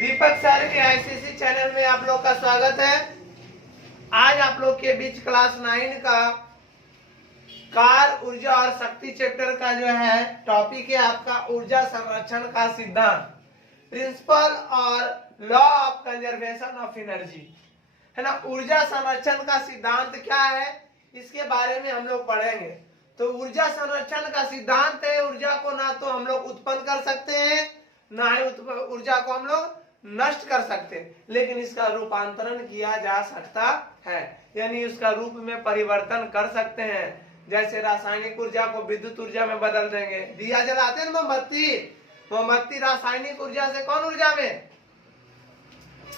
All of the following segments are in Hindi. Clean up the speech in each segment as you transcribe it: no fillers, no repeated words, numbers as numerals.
दीपक सर के आईसीसी चैनल में आप लोग का स्वागत है। आज आप लोग के बीच क्लास 9 का कार ऊर्जा और शक्ति चैप्टर का जो है टॉपिक है आपका ऊर्जा संरक्षण का सिद्धांत, प्रिंसिपल और law of conservation of energy, है ना। ऊर्जा संरक्षण का सिद्धांत क्या है इसके बारे में हम लोग पढ़ेंगे। तो ऊर्जा संरक्षण का सिद्धांत है ऊर्जा को ना तो हम लोग उत्पन्न कर सकते हैं ना ही ऊर्जा को हम लोग नष्ट कर सकते हैं, लेकिन इसका रूपांतरण किया जा सकता है, यानी उसका रूप में परिवर्तन कर सकते हैं। जैसे रासायनिक ऊर्जा को विद्युत ऊर्जा में बदल देंगे। दिया जलाते हैं मोमबत्ती रासायनिक ऊर्जा से कौन ऊर्जा में,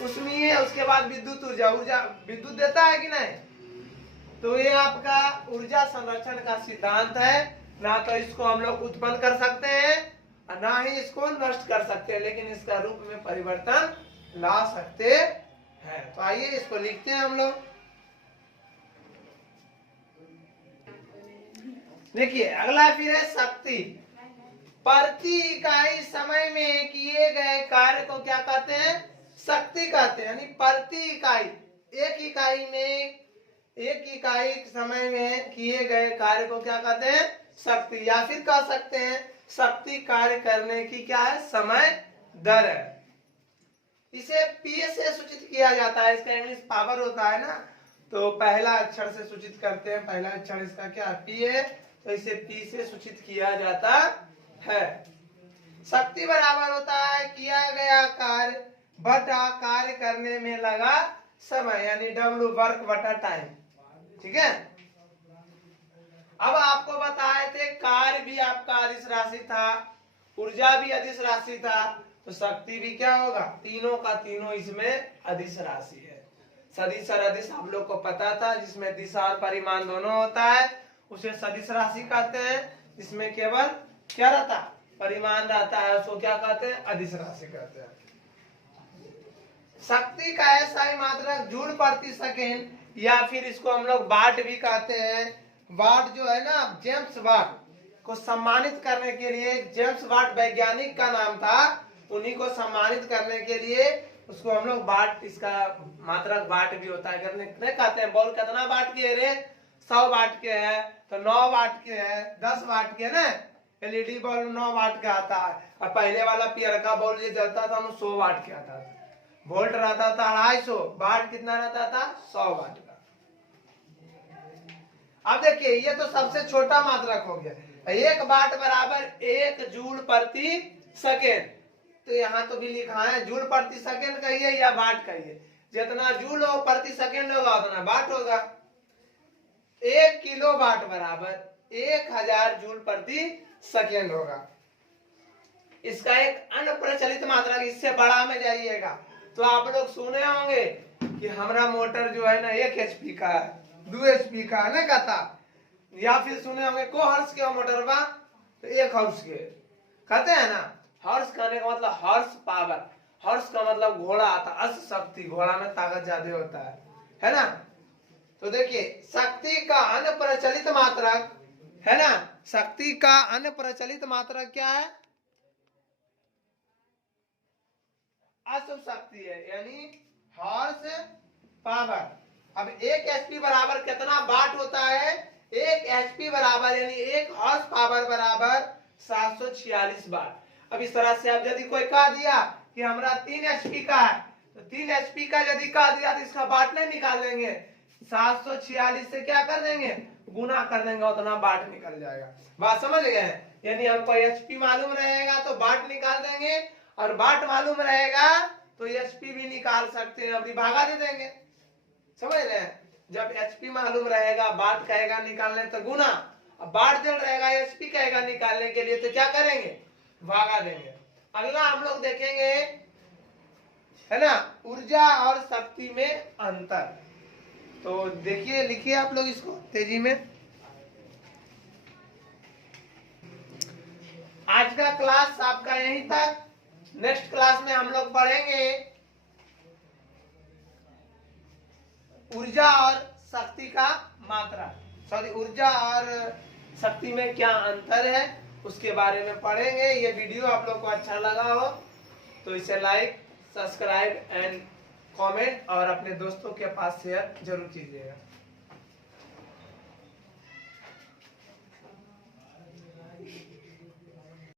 उसमें उसके बाद विद्युत ऊर्जा विद्युत देता है कि नहीं। तो ये आपका ऊर्जा संरक्षण का सिद्धांत है। ना तो इसको हम लोग उत्पन्न कर सकते हैं और ना ही इसको नष्ट कर सकते हैं, लेकिन इसका रूप में परिवर्तन ला सकते हैं। तो आइए इसको लिखते हैं हम लोग। देखिए अगला फिर है शक्ति। प्रति इकाई समय में किए गए कार्य को क्या कहते हैं, शक्ति कहते हैं। यानी प्रति इकाई एक इकाई समय में किए गए कार्य को क्या कहते हैं, शक्ति। या फिर कह सकते हैं शक्ति कार्य करने की क्या है, समय दर है। इसे पी से सूचित किया जाता है। इसका इंग्लिश पावर होता है ना, तो पहला अक्षर से सूचित करते हैं। पहला अक्षर इसका क्या पी है, तो इसे पी से सूचित किया जाता है। शक्ति बराबर होता है किया गया कार्य बटा कार्य करने में लगा समय, यानी डब्ल्यू वर्क बटा टाइम। ठीक है। अब आपको बताए थे कार्य भी आपका अदिश राशि था, ऊर्जा भी अदिश राशि था, तो शक्ति भी क्या होगा, तीनों का तीनों इसमें अदिश राशि है। सदिश और अदिश आप लोग को पता था, जिसमें दिशा और परिमाण दोनों होता है उसे सदिश राशि कहते हैं। जिसमें केवल क्या रहता, परिमाण रहता है, उसको क्या कहते हैं, अदिश राशि कहते हैं। शक्ति का ऐसा ही मात्रक जूल प्रति सेकेंड, या फिर इसको हम लोग वाट भी कहते हैं। वाट जो है ना, जेम्स वाट को सम्मानित करने के लिए, जेम्स वाट वैज्ञानिक का नाम था, उन्हीं को सम्मानित करने के लिए उसको हम लोग वाट, इसका मात्रक वाट भी होता है। कहते हैं बॉल कितना वाट के रे, 100 वाट के है, तो 9 वाट के है, 10 वाट के ना। एलईडी बल्ब 9 वाट का आता है, और पहले वाला पियर का बल्ब जो जलता था वो 100 वाट के आता था। वोल्ट रहता था 250, वाट कितना रहता था, 100 वाट का। अब देखिए ये तो सबसे छोटा मात्रक हो गया। 1 वाट बराबर 1 जूल प्रति सेकेंड। तो यहाँ तो भी लिखा है जूल प्रति सेकेंड कहिए या वाट कहिए, जितना जूल हो प्रति सेकेंड होगा उतना वाट होगा। 1 किलो वाट बराबर 1000 जूल प्रति सेकेंड होगा। इसका एक अन्य प्रचलित मात्रक, इससे बड़ा में जाइएगा तो आप लोग सुने होंगे कि हमारा मोटर जो है ना 1 HP का है, 2 HP का है ना कहता। या फिर सुने होंगे को हर्ष के मोटर बा, तो 1 हर्ष के कहते हैं ना। हर्ष कहने का मतलब हर्ष पावर, हर्ष का मतलब घोड़ा आता, अश्व शक्ति, घोड़ा में ताकत ज्यादा होता है ना। तो देखिए शक्ति का अन्य प्रचलित मात्रक है ना, शक्ति का अन्य प्रचलित मात्रक क्या है, अश्व शक्ति है, यानी हॉर्स पावर। अब 1 HP बराबर कितना वाट होता है, 1 HP बराबर यानी 1 हॉर्स पावर बराबर 746 वाट। अब इस तरह से अब यदि कोई कह दिया कि हमारा 3 HP का है, तो 3 HP का यदि कह दिया तो इसका वाट नहीं निकाल देंगे, 746 से क्या कर देंगे, गुना कर देंगे, उतना वाट निकल जाएगा। बात समझ गए हैं। यानी हमको HP मालूम रहेगा तो वाट निकाल देंगे, और वाट मालूम रहेगा तो HP भी निकाल सकते हैं, अभी भागा दे देंगे। समझ रहे हैं। जब HP मालूम रहेगा, वाट कहेगा निकालने तो गुना, अब वाट जब रहेगा HP कहेगा निकालने के लिए तो क्या करेंगे, भागा देंगे। अगला हम लोग देखेंगे है ना, ऊर्जा और शक्ति में अंतर। तो देखिए लिखिए आप लोग इसको तेजी में। आज का क्लास आपका यहीं तक। नेक्स्ट क्लास में हम लोग पढ़ेंगे ऊर्जा और शक्ति का मात्रा, ऊर्जा और शक्ति में क्या अंतर है उसके बारे में पढ़ेंगे। ये वीडियो आप लोग को अच्छा लगा हो तो इसे लाइक सब्सक्राइब एंड कमेंट और अपने दोस्तों के पास शेयर जरूर कीजिएगा।